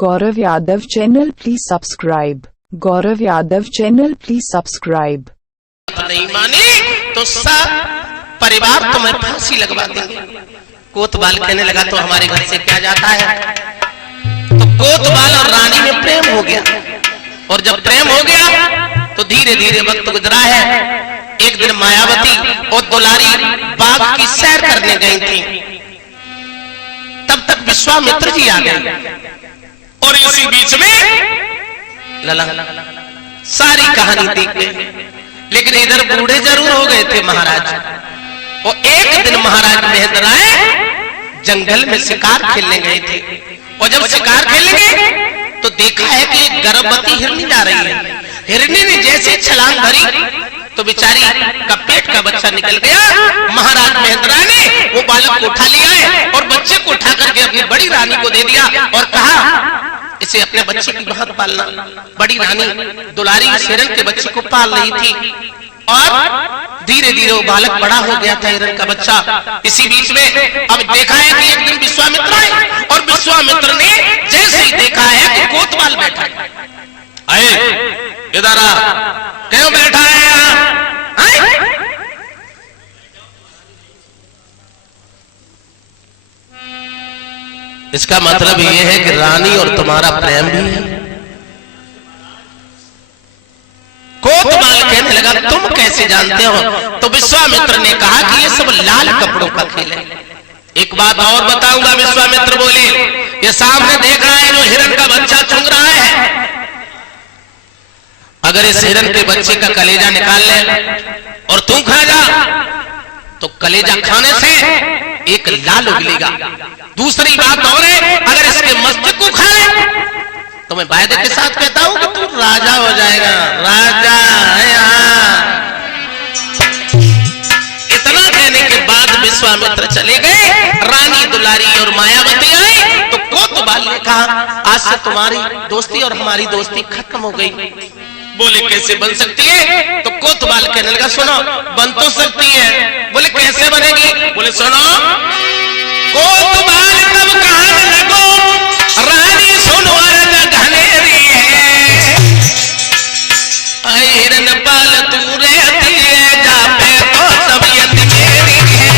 Gaurav Yadav channel, please subscribe. Gaurav Yadav channel, please subscribe. नहीं माने तो सब परिवार तुम्हें फांसी लगवा देंगे। कोतवाल कहने लगा तो हमारे घर से क्या जाता है। तो कोतवाल और रानी में प्रेम हो गया, और जब प्रेम हो गया तो धीरे धीरे वक्त गुजरा है। एक दिन मायावती और दुलारी बाग की सैर करने गई थी, तब तक विश्वामित्र जी आ गए। और इसी बीच में लला सारी कहानी देख गई, लेकिन इधर बूढ़े जरूर हो गए थे महाराज। और एक दिन महाराज महेंद्र जंगल में शिकार खेलने गए थे, और जब शिकार खेलने गए तो देखा है कि एक गर्भवती हिरनी जा रही है। हिरनी ने जैसे छलांग भरी तो बेचारी का पेट का बच्चा निकल गया। महाराज महेंद्र ने वो बालक को उठा लिया और बच्चे को उठा करके अपनी बड़ी रानी को दे दिया और कहा इसे अपने बच्चे की बहुत पालना। बड़ी रानी दुलारी हिरण के बच्चे को पाल रही थी, और धीरे धीरे वो बालक बड़ा हो गया था, हिरण का बच्चा। इसी बीच में अब देखा है कि एक दिन विश्वामित्र आए, और विश्वामित्र ने जैसे ही देखा है कि कोतवाल बैठा है, आए इधर आ, क्यों बैठा है यहाँ? इसका मतलब यह है कि रानी और तुम्हारा प्रेम भी है। कोतवाल कहने लगा तुम कैसे जानते हो? तो विश्वामित्र ने कहा कि ये सब लाल कपड़ों का खेल है। एक बात और बताऊंगा, विश्वामित्र बोले, ये सामने देख रहा है जो हिरण का बच्चा चुंग रहा है, अगर इस हिरण के बच्चे का कलेजा निकाल ले और तू खा जा तो कलेजा खाने से एक लाल उगलेगा। दूसरी बात और है, अगर इसके मस्तिष्क को खा ले तो मैं वायदे के साथ कहता हूं कि तू राजा हो जाएगा। राजा है यहाँ। इतना कहने के बाद विश्वामित्र चले गए। रानी दुलारी और मायावती आई तो कोतवाल ने कहा आज से तुम्हारी दोस्ती और हमारी दोस्ती खत्म हो गई। बोले कैसे बन सकती है? तो कोतवाल कहने लगा सुनो, बन तो सकती है। बोले कैसे बनेगी? बोले सुनो, कोतवाल तब कहने लगो रानी सुनो धनेरी है, हिरन पाल तू रहती है, जापे तो तबीयत मेरी है।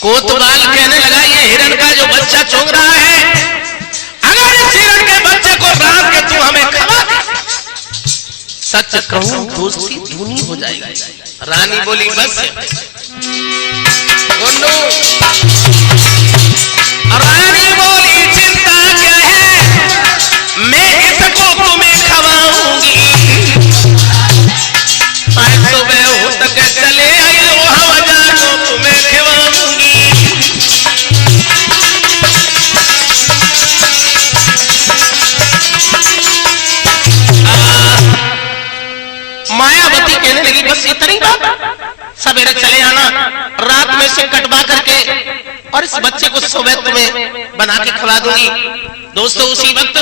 कोतवाल कहने लगा ये हिरन का जो बच्चा चुंग रहा है, अगर इस हिरन के बच्चे को रात के तू हमें खवा दे, सच कहूं दोस्ती दूनी हो जाएगी। रानी बोली बस। रानी बोली चिंता क्या है, मैं इसको तुम्हें खवाऊंगी। आज सुबह हो तक चले आई वो हवजा को तुम्हें खिलाऊंगी। मायावती कहने लगी बस इतनी बात, सवेरे चले आना, रात में से कटवा करके और इस बच्चे को सुबह तुम्हें बना के खिला दूंगी। दोस्तों उसी वक्त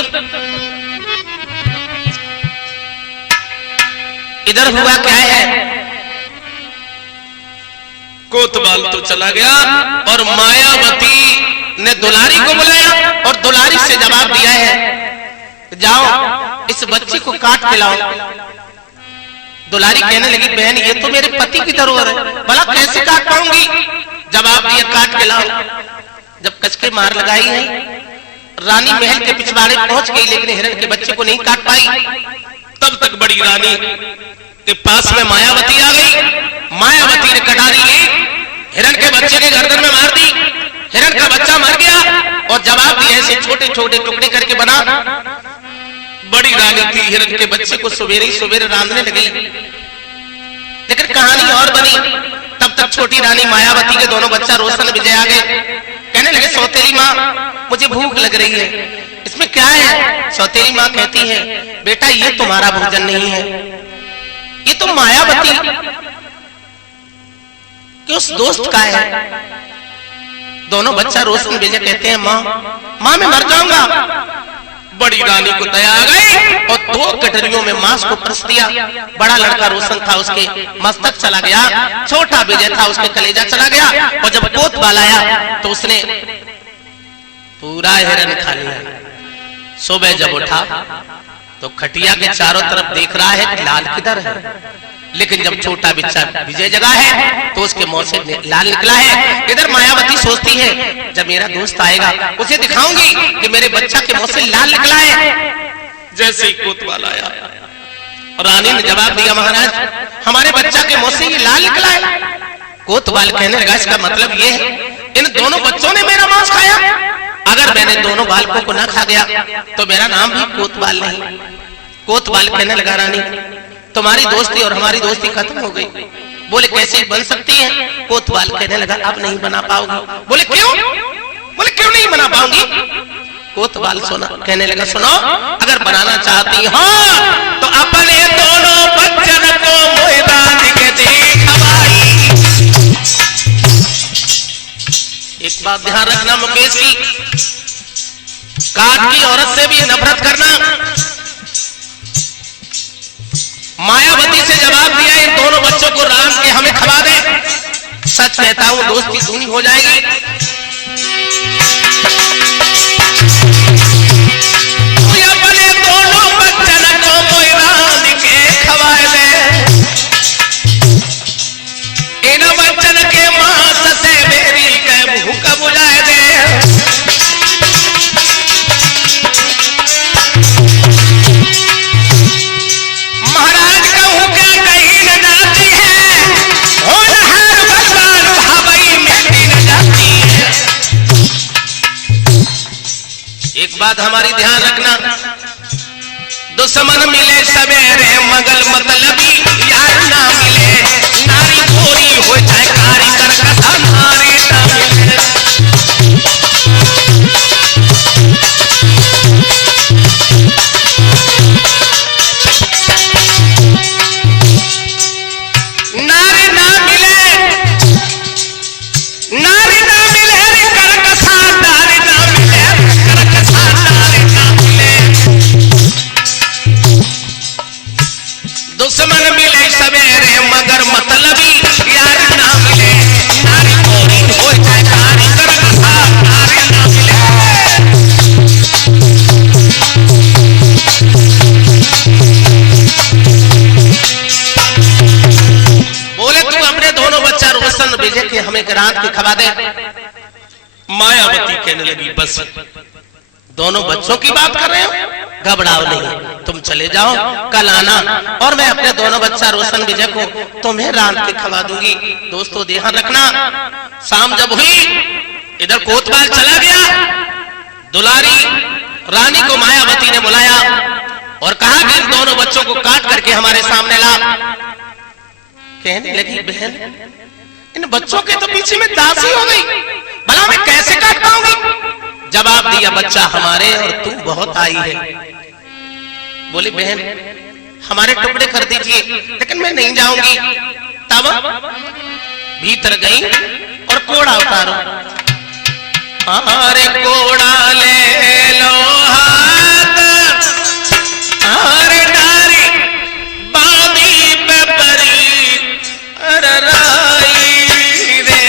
इधर हुआ क्या है, कोतवाल तो चला गया और मायावती ने दुलारी को बुलाया और दुलारी से जवाब दिया है जाओ इस बच्चे को काट के लाओ। दुलारी कहने लगी बहन ये तो मेरे पति की धरोहर है, भला कैसे काट पाऊंगी? जवाब दिया काट के लाओ। जब कचके मार लगाई है, रानी महल के पिछवाड़े पहुंच गई, लेकिन हिरण के बच्चे को नहीं काट पाई। तब तक बड़ी रानी के पास में मायावती आ गई। मायावती ने कटारी ली, हिरण के बच्चे के गर्दन में मार दी, हिरण का बच्चा मर गया। और जवाब दिया ऐसे छोटे छोटे टुकड़े करके बना। बड़ी रानी थी, हिरण के बच्चे को सवेरे सवेरे रांधने लगी, लेकिन कहानी और बनी। तब तक छोटी रानी मायावती के दोनों बच्चा रोशन विजय आ गए। कहने लगे सौतेली माँ मुझे भूख लग रही है, इसमें क्या है? सौतेली माँ कहती है बेटा ये तुम्हारा भोजन नहीं है, ये तो मायावती कि उस दोस्त का है। दोनों बच्चा रोशन विजय कहते हैं माँ मैं मर जाऊंगा। बड़ी रानी को दया आ गई और 2 कटोरियों में मांस को परस दिया। बड़ा लड़का रोशन था, उसके मस्तक चला गया। छोटा विजय था, उसके कलेजा चला गया। और जब कोतवाल आया तो उसने पूरा हिरन खा लिया। सुबह जब उठा तो खटिया के चारों तरफ देख रहा है कि लाल किधर है, लेकिन जब छोटा बच्चा विजय जगा है तो उसके मुंह से लाल निकला है। इधर मायावती सोचती है जब मेरा दोस्त आएगा उसे दिखाऊंगी कि मेरे बच्चा के मुंह से लाल निकला है। जैसे ही कोतवाल आया, रानी ने जवाब दिया, महाराज हमारे बच्चा के मुंह से ये लाल निकला है। कोतवाल कहने लगा, इसका मतलब ये है इन दोनों बच्चों ने मेरा मांस खाया। अगर मैंने दोनों बालकों को न खा गया तो मेरा नाम भी कोतवाल नहीं। कोतवाल कहने लगा, रानी तुम्हारी दोस्ती और हमारी दोस्ती खत्म हो गई। बोले कैसे बन सकती है? कोतवाल कहने लगा, अब नहीं बना पाओगी। बोले क्यों? बोले क्यों नहीं बना पाऊंगी? कोतवाल कहने लगा, सुनो अगर बनाना चाहती हो तो अपने दोनों बच्चन को मैदान के देखवाई। एक बात ध्यान रखना मुकेश जी, काट की औरत से भी नफरत करना। मायावती से जवाब दिया, इन दोनों बच्चों को राम के हमें खवा दे। सच कहता हूं दोस्ती दूनी हो जाएगी। अपने दोनों बच्चन को मैदान के खवाए दे। इन बच्चन के मांस से मेरी के मुंह का बुलाए दे। एक बात हमारी ध्यान रखना, दुश्मन मिले सवेरे मगल मतलबी यार ना मिले। नारी थोड़ी हो जाए कारी कर कथा नारी ना मिले। नारी ना मिले, नारी ना मिले कर कथा नारी ना मिले। दुश्मन मिले सवेरे मगर मतलबी यार ना मिले। नारी थोड़ी हो जाए कारी कर कथा नारी ना मिले। बोले तू अपने दोनों बच्चा रोशन विजय के हमें रात के खवा दे। मायावती कहने लगी, बस दोनों बच्चों की बात कर रहे हो, घबराओ नहीं, तुम चले जाओ, कल आना और मैं अपने दोनों बच्चा रोशन विजय को तुम्हें रात के खवा दूंगी। दोस्तों ध्यान रखना, शाम जब हुई इधर कोतवाल चला गया। दुलारी रानी को मायावती ने बुलाया और कहा कि इन दोनों बच्चों को काट करके हमारे सामने ला। कहने लगी, बहन इन बच्चों के तो पीछे में दासी हो गई, भला मैं कैसे काट पाऊंगी? जवाब दिया, बच्चा हमारे और तू बहुत आई है। बोली, बहन हमारे टुकड़े कर दीजिए, लेकिन मैं नहीं जाऊंगी। तब भीतर गई और कोड़ा उतारो। अरे कोड़ा ले लो हाथ, अरे नारी बांधी पे परी अरराई रे।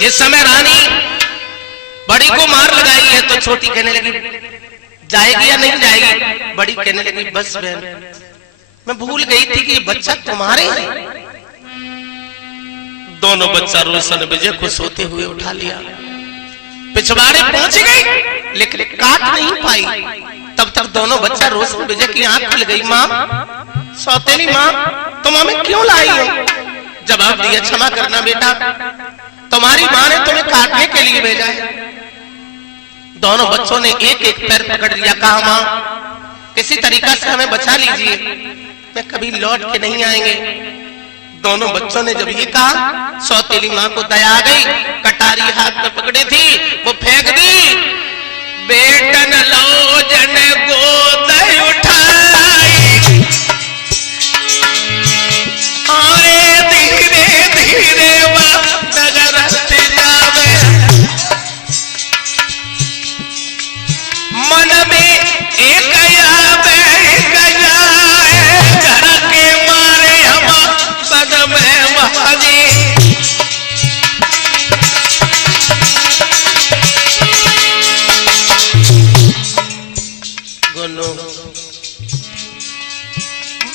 जिस समय रानी बड़ी को मार लगाई है तो छोटी कहने लगी जाएगी या नहीं जाएगी। बड़ी कहने लगी बस बहन, मैं भूल गई थी कि ये बच्चा तुम्हारे है। दोनों बच्चा रोशन विजय को सोते हुए उठा लिया, पिछवाड़े पहुंच गई लेकिन काट नहीं पाई। तब तक दोनों बच्चा रोशन विजय की आंख खुल गई। माँ, सौतेली माँ, तुम हमें क्यों लाई हो? जवाब दिया क्षमा करना बेटा, तुम्हारी माँ ने तुम्हें काटने के लिए भेजा है। दोनों बच्चों ने एक एक पैर पकड़ लिया, कहा माँ किसी तरीका से हमें बचा लीजिए, मैं कभी लौट के नहीं आएंगे। दोनों बच्चों ने जब ये कहा सौतेली माँ को दया आ गई, कटारी हाथ में पकड़ी थी वो फेंक दी। बेटन लो जन गोद उठाई, आए धीरे धीरे नगर जावे, मन में एक याद घर के मारे हम बद में महाजी।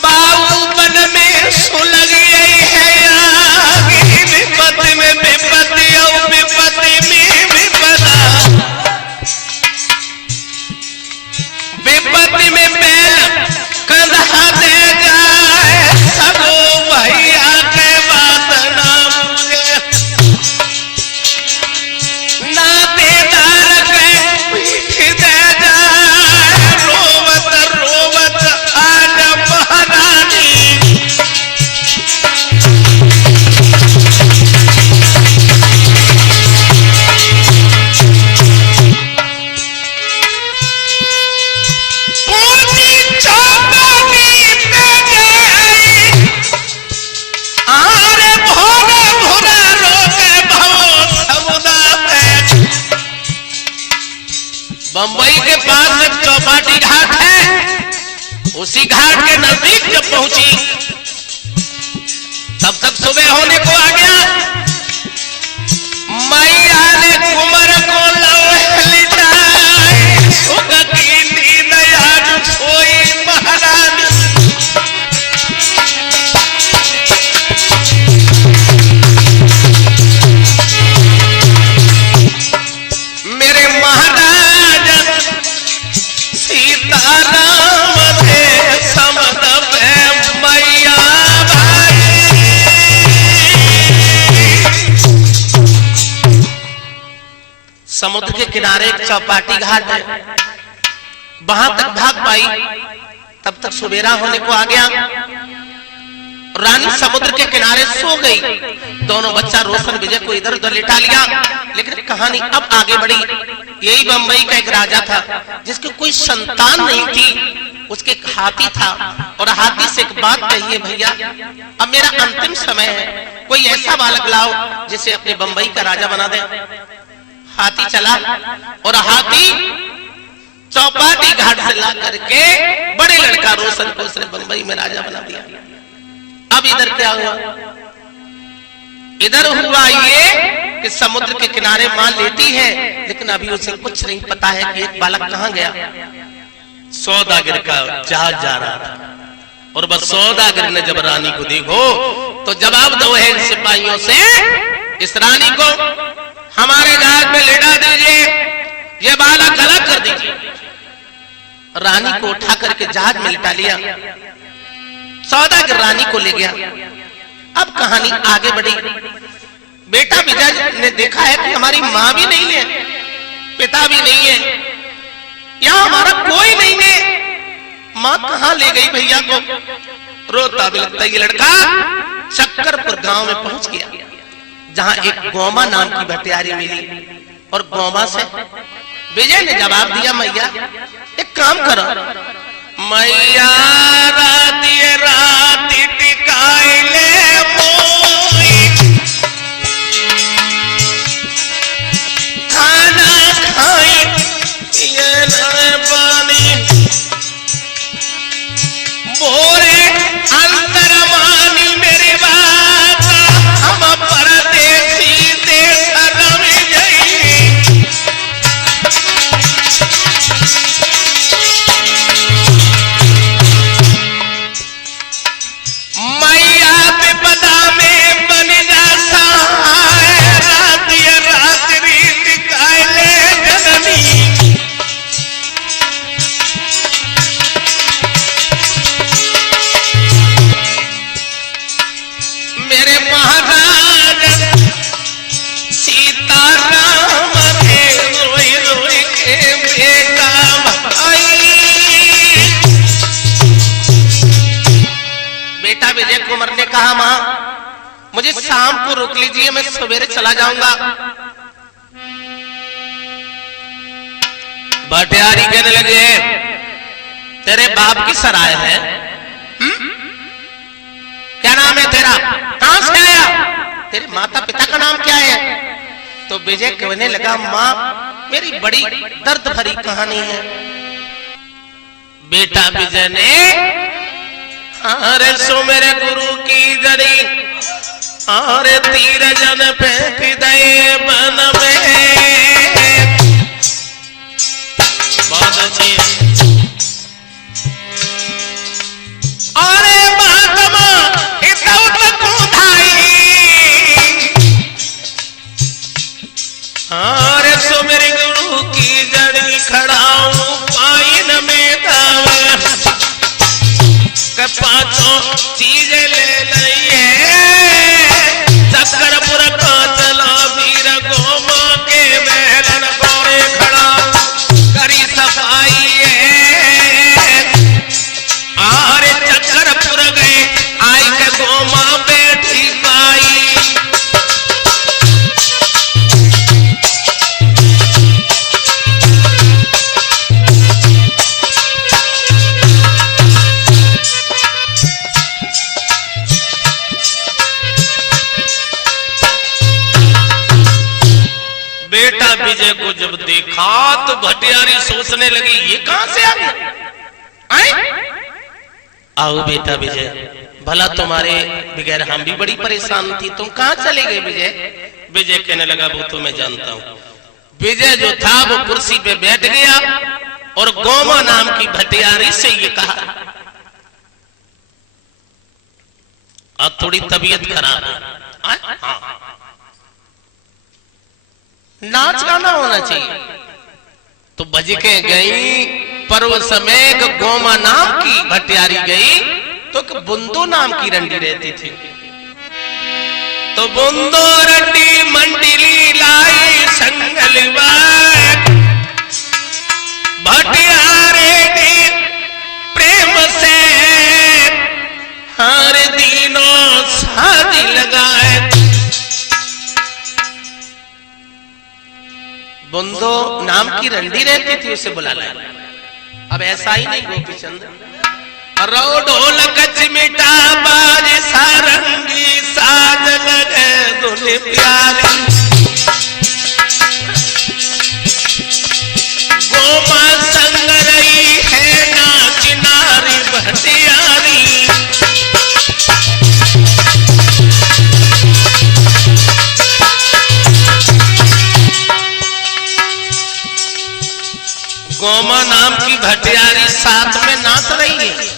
बाबू बन में सुलग गई है आगे, विपत्ति में विपत्ति और विपत्ति में विपदा, विपत्ति में बैल कंधा दे जाए, सबो भैया के बात ना मुझे, नातेदार के पीठ दे जाए, रोवत रोवत आज महारानी। बंबई के पास एक चौपाटी घाट है, उसी घाट के नजदीक जब पहुंची तब तक सुबह होने को आ गया। मैया ने कुंवर को लिटाए, सुख की नींद आज सोई महारानी। मेरे महाराज सीताराम थे समद में मैया भाई। समुद्र के किनारे एक चौपाटी घाट है, वहां तक भाग पाई। तब तक सवेरा होने को आ गया। रानी समुद्र के किनारे सो गई। दोनों बच्चा रोशन विजय को इधर उधर लिटा लिया। लेकिन कहानी अब आगे बढ़ी। यही बंबई का एक राजा था जिसकी कोई संतान नहीं थी, उसके एक हाथी था और हाथी से एक बात कही है, भैया अब मेरा अंतिम समय है, कोई ऐसा बालक लाओ जिसे अपने बंबई का राजा बना दे। हाथी चला और हाथी चौपाटी घाट से ला करके बड़े लड़का रोशन को उसने बंबई में राजा बना दिया। अब इधर क्या हुआ? इधर हुआ ये कि समुद्र के किनारे मां लेटी है, लेकिन अभी उसे कुछ नहीं पता है कि एक बालक कहां गया। सौदागर का जहाज जा रहा था और बस सौदागर ने जब रानी को देखो तो जवाब दो है इन सिपाहियों से, इस रानी को हमारे जहाज में लेटा दीजिए, ये बालक अलग कर दीजिए। रानी को उठा करके जहाज में लिटा लिया। सौदागर रानी को ले गया। अब कहानी आगे बढ़ी। बेटा विजय ने देखा है कि हमारी माँ भी नहीं है, पिता भी नहीं है, यहाँ हमारा कोई नहीं है, माँ कहाँ ले गई भैया को? रोता भी लगता। ये लड़का शक्करपुर गांव में पहुंच गया, जहां एक गोमा नाम की भटियारी मिली और गोमा से विजय ने जवाब दिया, मैया एक काम करो, मैया राती टिकाई ले मोई, खाना खाई ये पानी, बोरे अंतर मानी मेरी बात, हम परदेसी मुझे शाम को रोक लीजिए, मैं सवेरे चला जाऊंगा। भटियारी कहने लगे, तेरे बाप की सराय है? क्या नाम है तेरा? कहां से आया? तेरे माता पिता का नाम क्या है? तो विजय कहने लगा, मां मेरी बड़ी दर्द भरी कहानी है। बेटा विजय ने, अरे सो मेरे गुरु की जड़ी, अरे तीर जन फेंक दे मन में। बहुत अच्छी। अरे महात्मा अरे सो मेरे गुरु की जड़ी खड़ाऊं पाइन में दावे, पांचों चीजें ले लइए, चक्करपुर का चला वीर गोमा के महलन गोरे खड़ा करी सफाई। अरे चक्करपुर गए आई के गोमा बैठी पाई। बेटा विजय को जब देखा तो भटियारी सोचने लगी, ये कहां से आ गया? आओ बेटा विजय, भला तुम्हारे बगैर हम भी बड़ी परेशान थी, तुम कहां चले गए विजय? विजय कहने लगा, वो तो मैं जानता हूं। विजय जो था वो कुर्सी पे बैठ गया और गोमा नाम की भटियारी से ये कहा, अब थोड़ी तबीयत खराब है, नाच गाना होना चाहिए। तो बज के गई, पर वो समय गोमा नाम की भटियारी गई तो एक बुंदो नाम की रंडी रहती थी। तो बुंदो रंडी मंडली लाई संगलवा, भटियारे ने प्रेम से हर दिनों शादी लगाए। बुंदो नाम की रंडी रहती थी, उसे बुला लाया। अब ऐसा ही नहीं गोपीचंद, रो ढोलक चिमिटा बाज सारंगी साज लगे दुनि प्यारी। गोमा संग रही है नाच नारी भटियारी। गोमा नाम की भटियारी साथ में नाच रही है।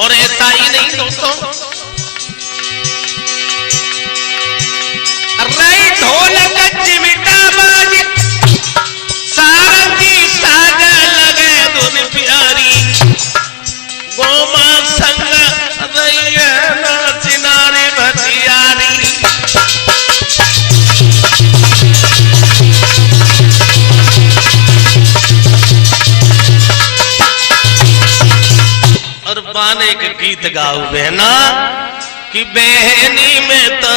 और ऐसा ही नहीं दोस्तों, रही ढोलक चिमिटा बाज सारंगी साज लगे दुनि प्यारी। गोमा संग रही है नाच नारी भटियारी। और बाने के गीत गाओ बहना कि बहनी में तो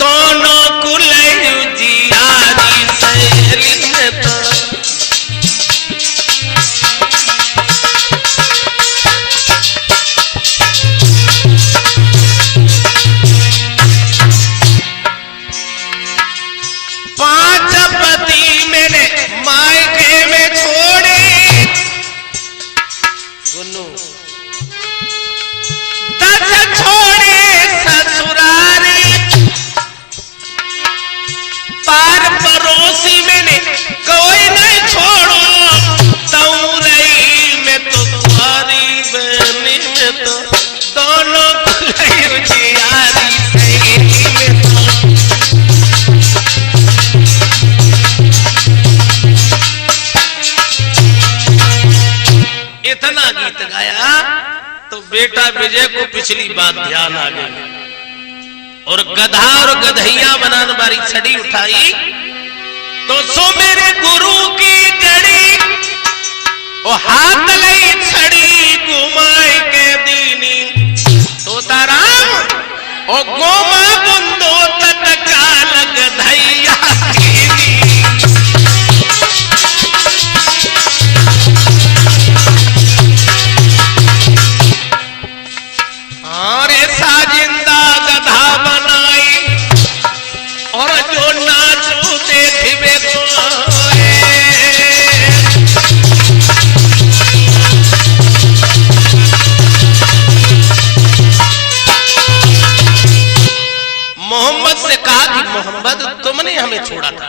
दोनों कुलयु जियारी, सहेली में तो पांच पति मैंने मायके में छोड़े। दस छोड़े ससुरारे, पार पड़ोसी मैंने कोई नहीं छोड़ो। तौरई में तो तुम्हारी बहनी में तो दोनों कुलयु जियारी, सहेली में तो इतना गीत गाया। तो बेटा विजय को पिछली बात ध्यान आ गई और गधा और गधैया बनाने वाली छड़ी उठाई। तो सो मेरे गुरु की जड़ी ओ हाथ लई छड़ी घुमाए के दीनी। तोताराम ओ गोमा बुंदो तत्काल गधैया कीनी और ऐसा जिंदा गधा बनाई और जो नाचू देखिबे मोहम्मद से कहा कि मोहम्मद तुमने हमें छोड़ा था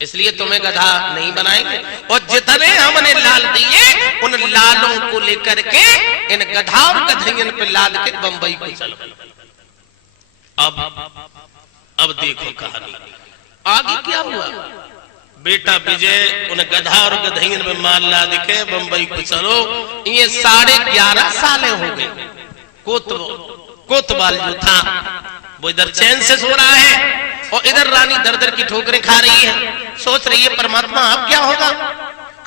इसलिए तुम्हें गधा नहीं बनाएंगे और जितने हमने लाल दिए उन लालों को लेकर के इन गधा और गधैयन पे लाद के बंबई को चलो। अब देखो कहानी आगे क्या हुआ। बेटा विजय उन गधा और गधैयन में माल लाद के बंबई को चलो। ये 11.5 साल हो गए। कोतवाल जो था वो इधर चैन से सो रहा है और इधर रानी दर दर की ठोकरें खा रही है। सोच रही है परमात्मा अब क्या होगा,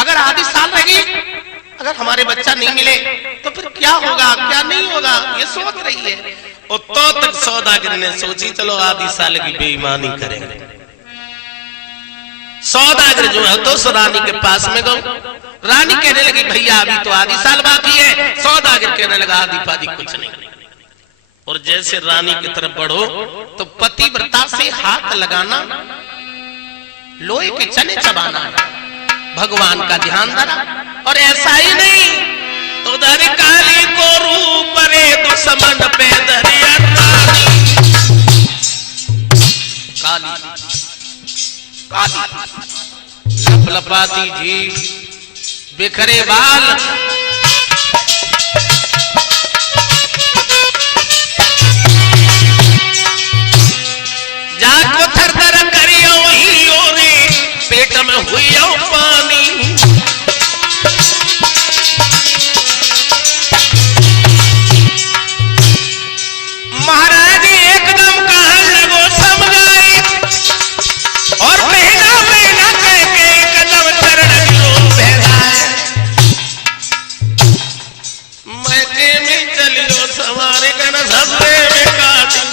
अगर आधी साल रहेगी, अगर हमारे बच्चा नहीं मिले तो फिर क्या होगा क्या नहीं होगा, ये सोच रही है। और तो तक सौदागर ने सोची चलो आधी साल की बेईमानी करेंगे। सौदागर जो है तो उस रानी के पास में गए। रानी कहने लगी भैया अभी तो आधी साल बाकी है। सौदागर कहने लगा आधी पादी कुछ नहीं। और जैसे रानी की तरफ बढ़ो तो पतिव्रता से हाथ लगाना, लोहे के चने चबाना, भगवान का ध्यान धरा। और ऐसा ही नहीं तो धर काली को रूप रे दुश्मन पे धरिया काली काली लपलपाती जी बिखरे बाल जाको थर थर करियो ही ओरे पेट में हुई पानी। महाराज एकदम कहन लगो समझाई और महीना महीना कह के कदम चरण गिरो बहराए। मैं के में चलियो सवारे कन ससुरे में काटी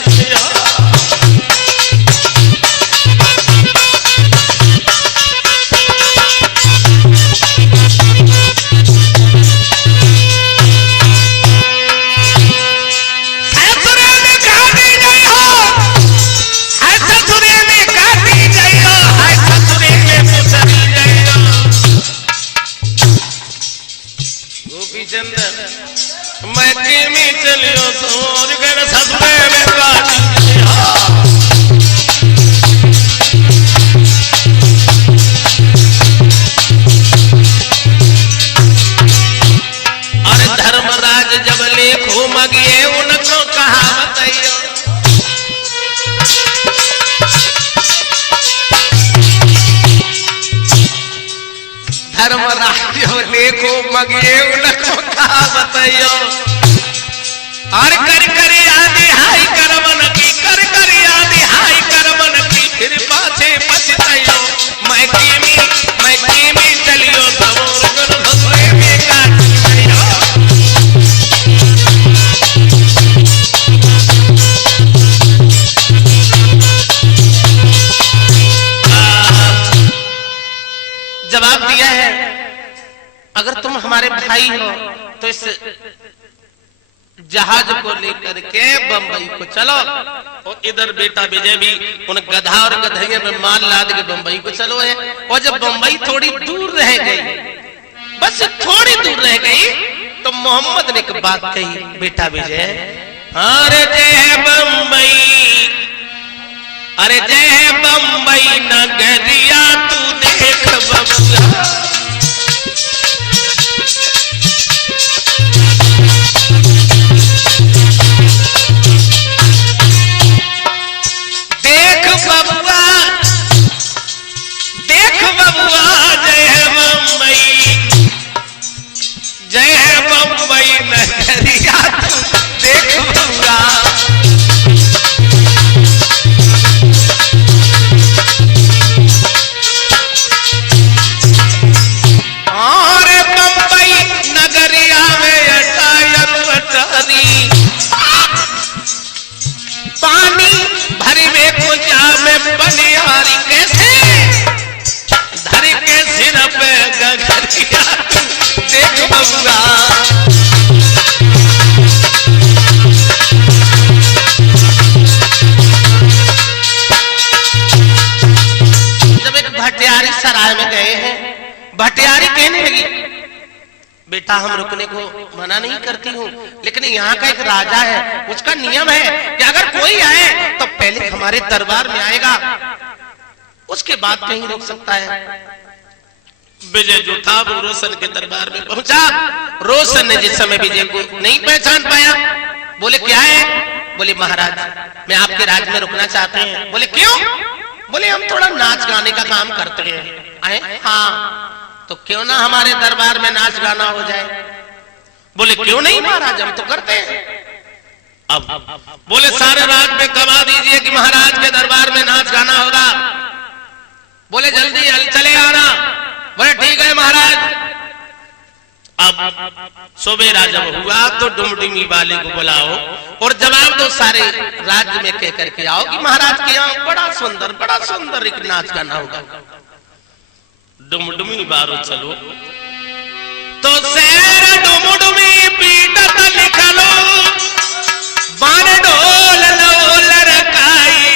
देखो मगे उनको कहा बताइयो। और कर कर याद हाई करमन की कर कर याद हाई करमन की फिर पाछे पछताइयो। मैं की चलियो सवोर गुन भसुरे में काटियो। जवाब दिया है अगर तुम हमारे भाई हो तो इस जहाज को लेकर के बंबई को चलो। और इधर बेटा विजय भी उन गधा और गधैया में माल लाद के बंबई को चलो है। और जब बंबई थोड़ी दूर रह गई, बस थोड़ी दूर रह गई, तो मोहम्मद ने एक बात कही बेटा विजय, अरे जय बंबई, अरे जय बंबई नगरिया तू देख बबुआ। देख बबुआ जय बंबई, जय बंबई नगरिया तू देख बबुआ। भटियारी सराय में गए हैं। भटियारी कहने लगी, बेटा हम रुकने को मना नहीं करती हूँ, लेकिन यहाँ का एक राजा है, उसका नियम है कि अगर कोई आए तो पहले हमारे दरबार में आएगा, उसके बाद कहीं रुक सकता है। विजय जो था वो रोशन के दरबार में पहुंचा। रोशन ने जिस समय विजय को नहीं पहचान पाया, बोले क्या है? बोले महाराज मैं आपके राज में रुकना चाहते हैं। बोले क्यों? बोले हम थोड़ा नाच गाने का काम करते हैं। आए हाँ, तो क्यों ना हमारे दरबार में नाच गाना हो जाए। बोले क्यों नहीं महाराज, हम तो करते हैं। अब बोले सारे राज में कमा दीजिए कि महाराज के दरबार में नाच गाना होगा। बोले जल्दी चले आना। बोले ठीक है महाराज। अब सवेरा जब हुआ तो डुमडुमी वाले को बुलाओ और जवाब दो सारे राज्य में कह करके आओ कि महाराज के यहाँ बड़ा सुंदर एक नाच गाना होगा। डुमडुमी बारो चलो तो शहर डुमडुमी पीटत लिखलो, बान ढोल लोल रकाई,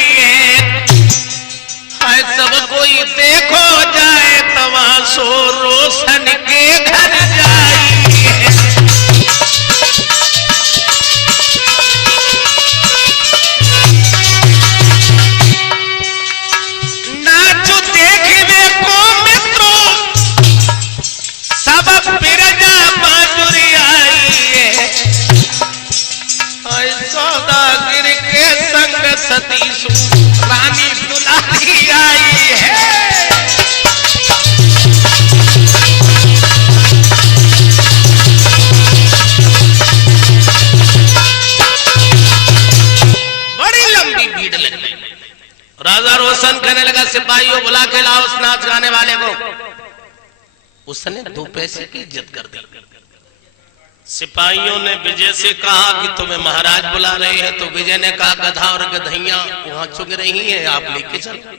सब कोई देखो जाए तमाशो रोशन के घर जाई। नाचो देखिए को मित्रों, सब बिरजा बाजुरी आई, सौदागर के संग सतीश रानी दुलारी आई है। बड़ी लंबी भीड़ लग गई। राजा रोशन कहने लगा सिपाहियों बुला के लाओ उस नाच गाने वाले को। उसने 2 पैसे की इज्जत कर दी। सिपाहियों ने विजय से कहा कि तुम्हें महाराज बुला रहे हैं, तो विजय ने कहा गधा और गधैया वहां चुग रही हैं, आप लेके चलो।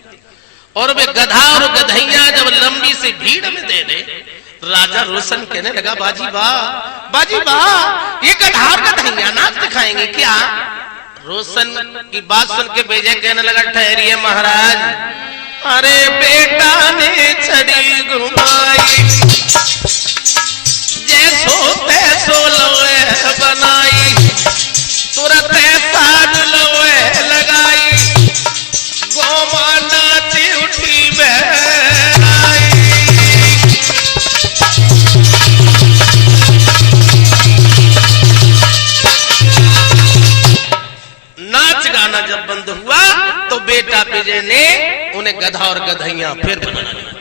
और वे गधा और गधैया जब लंबी सी भीड़ में दे दे, राजा रोशन कहने लगा बाजी वाह, ये गधा और गधैया नाच दिखाएंगे क्या? रोशन की बात सुन के विजय कहने लगा ठहरिए महाराज, अरे बेटा ने छड़ी घुमाई, जैसो तैसो लोए बनाई, तुरंत साज लोए लगाई, गोमा नाची उठी बहराई। नाच गाना जब बंद हुआ तो बेटा विजय ने उन्हें गधा और गधैया फिर बना लिया।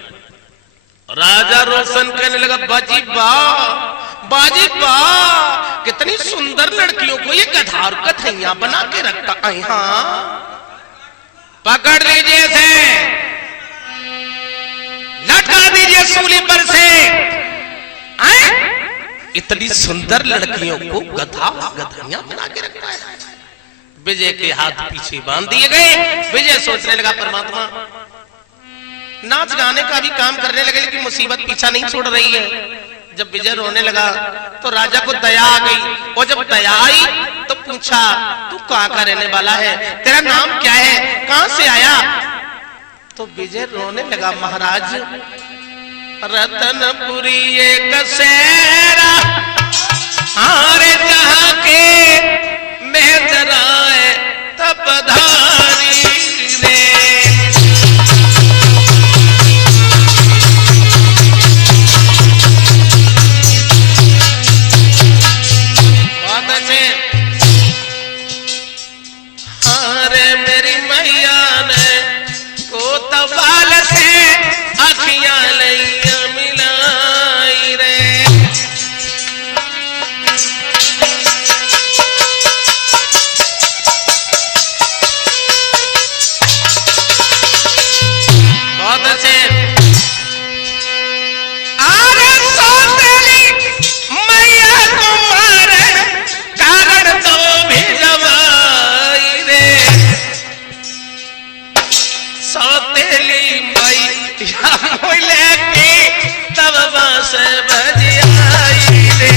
राजा रोशन कहने लगा बाजी वाह, कितनी सुंदर लड़कियों को ये गधा और गधैया बना के रखता। हाँ पकड़ लीजिए से, लटका दीजिए सूली पर से। इतनी सुंदर लड़कियों को गधा और गधैया बना के रखता है। विजय के हाथ पीछे बांध दिए गए। विजय सोचने लगा परमात्मा नाच गाने का भी काम करने लगे, लेकिन मुसीबत पीछा नहीं छोड़ रही है। जब विजय रोने लगा तो राजा को दया आ गई, और जब दया आई तो पूछा तू कहाँ का रहने वाला है, तेरा नाम क्या है, कहां से आया? तो विजय रोने लगा महाराज रतनपुरी एक सेरा, हारे जहां के मैं जराए तपधारी रे। हारे मेरी मैया ने कोतवाल से अखियां लैया मिलाई रे। बहुत अच्छे। अरे सोतेली मैया को मारे कारण तो भी जवाई रे। सोतेली मैया मोले की तब बांस बजाई रे।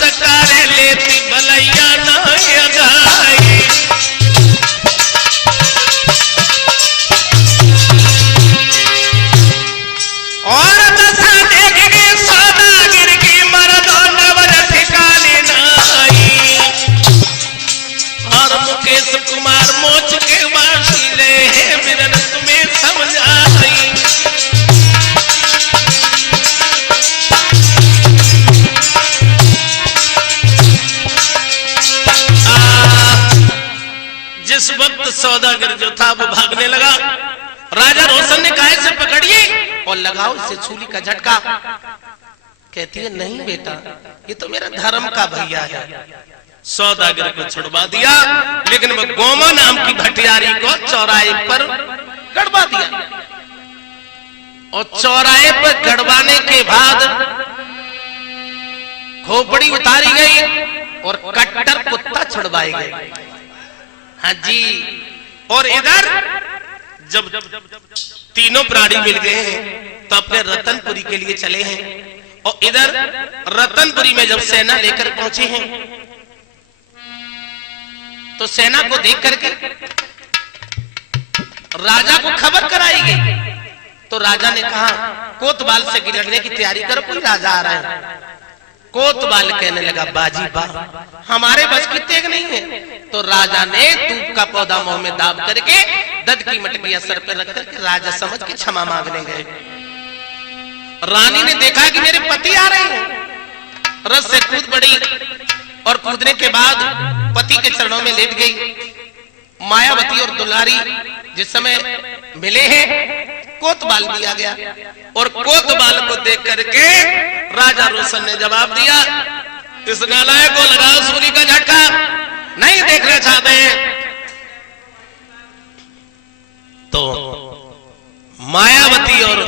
चकारे लेती भलैया ना गाई। और दशा देखेंगे सौदागर की मर्दों नवर ठिकाने नाई। और मुकेश कुमार मोच के वासी रहे मिलन तुम्हें समझाई। जिस वक्त सौदागर जो था वो भागने लगा, राजा रोशन ने कहा इसे पकड़िए और लगाओ इसे छुरी का झटका। कहती है नहीं बेटा, ये तो मेरा धर्म का भैया है। सौदागर को छुड़वा दिया, लेकिन वो गोमा नाम की भटियारी को चौराहे पर गड़वा दिया। और चौराहे पर गड़वाने के बाद खोपड़ी उतारी गई और कट्टर कुत्ता छुड़वाए गए। हाँ जी। और इधर जब तीनों प्राणी मिल गए हैं तो अपने रतनपुरी के लिए चले हैं। और इधर रतनपुरी में जब सेना लेकर पहुंचे हैं तो सेना को देख करके राजा को खबर कराई गई। तो राजा ने कहा कोतवाल से गिरने की तैयारी करो, कोई राजा आ रहा है। कोतवाल कहने लगा बाजी बा, हमारे बस की तेग नहीं है। तो राजा ने दूब का पौधा मुंह में दाब करके दद की मटकिया सर पर रख करके राजा समझ के क्षमा मांगने गए। रानी ने देखा कि मेरे पति आ रहे हैं, रस से कूद पड़ी और कूदने के बाद पति के चरणों में लेट गई। मायावती और दुलारी जिस समय मिले हैं, कोतवाल भी आ गया और कोतवाल को देख करके राजा रोशन ने जवाब दिया, इस नालायक को लगाओ सूली का झटका, नहीं देखना चाहते हैं। तो मायावती और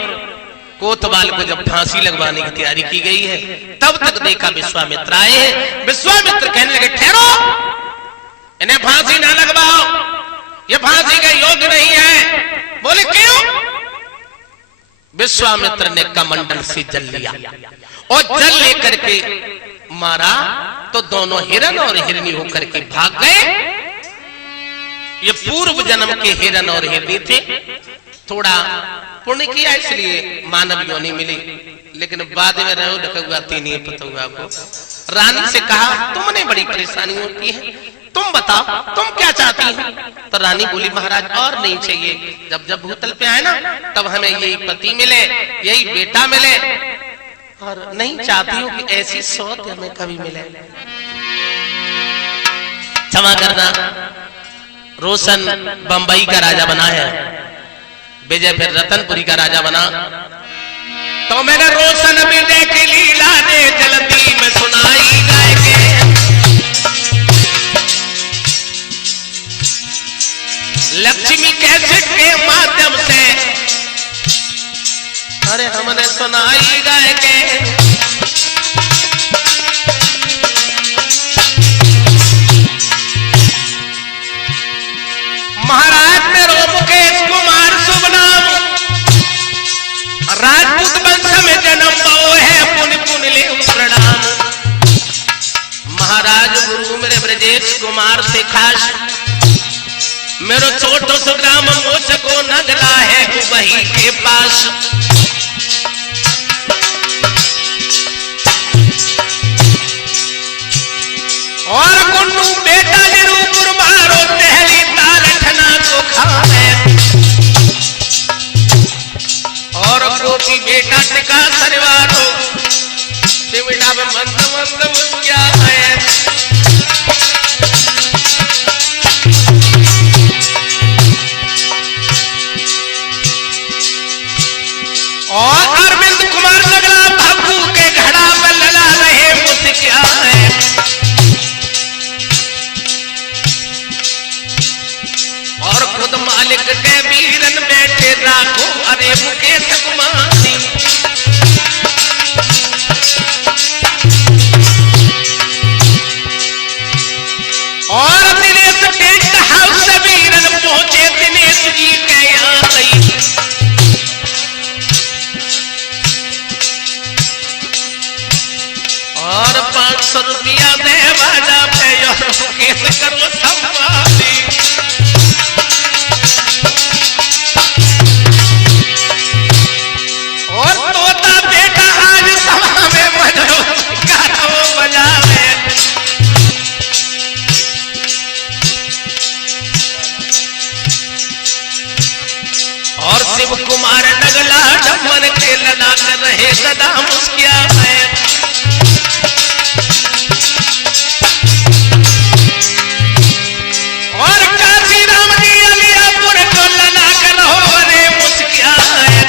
कोतवाल को जब फांसी लगवाने की तैयारी की गई है, तब तक देखा विश्वामित्र आए हैं। विश्वामित्र कहने लगे ठहरो, इन्हें फांसी ना लगवाओ, ये फांसी के योग्य नहीं है। बोले क्यों? विश्वामित्र ने कमंडल से जल लिया और जल लेकर के मारा तो दोनों हिरन और हिरनी होकर के भाग गए। ये पूर्व जन्म के हिरन और हिरनी थे, थोड़ा पुण्य किया इसलिए मानव योनि मिली, लेकिन बाद में रहो ढका तीन पतुआ को। रानी से कहा तुमने बड़ी परेशानी होती है, तुम बताओ तुम क्या चाहती हो? तो रानी बोली महाराज और नहीं चाहिए, जब जब भूतल पे आए ना तब हमें यही पति मिले, यही बेटा मिले, और नहीं चाहती हूँ कि ऐसी सौत हमें कभी मिले। क्षमा करना, रोशन बंबई का राजा बना है, विजय फिर रतनपुरी का राजा बना। तो मैंने रोशन विजय की लीला ने जल्दी में सुनाई गाएंगे। लक्ष्मी कैसेट के माध्यम से अरे हमने सुनाई गाएंगे। महाराज मेरे मुकेश कुमार शुभ नाम, राजपूत वंश में जन्म पाओ है, पुण्य पुण्य ले प्रणाम। महाराज गुरु मेरे ब्रजेश कुमार से खास, मेरो छोटो सुग्राम मोच को नगला है वही के पास। और गुन्नू बेटा निरूपुर मारो टहली तालठना को खाए, और गोपी बेटा टिका सरवारो शिवड़ा में मंद मंद क्या है। और अरविंद कुमार नगला बाबू के घड़ा में लला रहे मुझ क्या है। और खुद मालिक के वीरन बैठे राखो अरे मुकेश कुमारी। और दिनेश टेंट हाउस से वीरन पहुंचे दिनेश जी के यहाँ गई। और 5 500 रुपया दे बाजा पे और मुकेश करो संभाली। और तोता बेटा आज सभा में बजो गातो बजावे। और शिव कुमार नगला डमन के लला कर रहे सदा मुस्किया है। और काशी राम जी अलियापुर को लला कर हो रे मुस्किया है।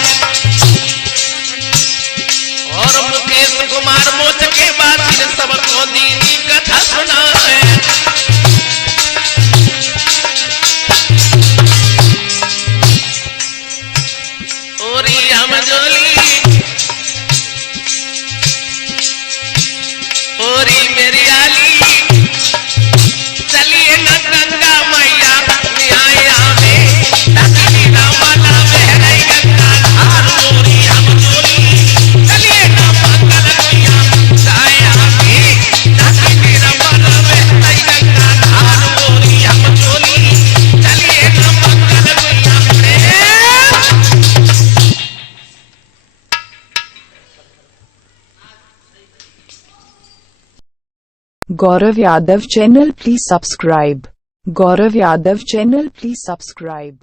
और मुकेश कुमार मोच के बाद सबको दीनी कथा सुना है। ओरी मेरी आली चलिए न गंगा मैया आया में तकली ना वाला बहरे गंगा धार। ओरी हम जोली चलिए न मंगल मैया आया में तकली ना वाला बहरे गंगा धार। ओरी हम जोली चलिए न मंगल मैया। Gaurav Yadav channel, please subscribe. Gaurav Yadav channel, please subscribe.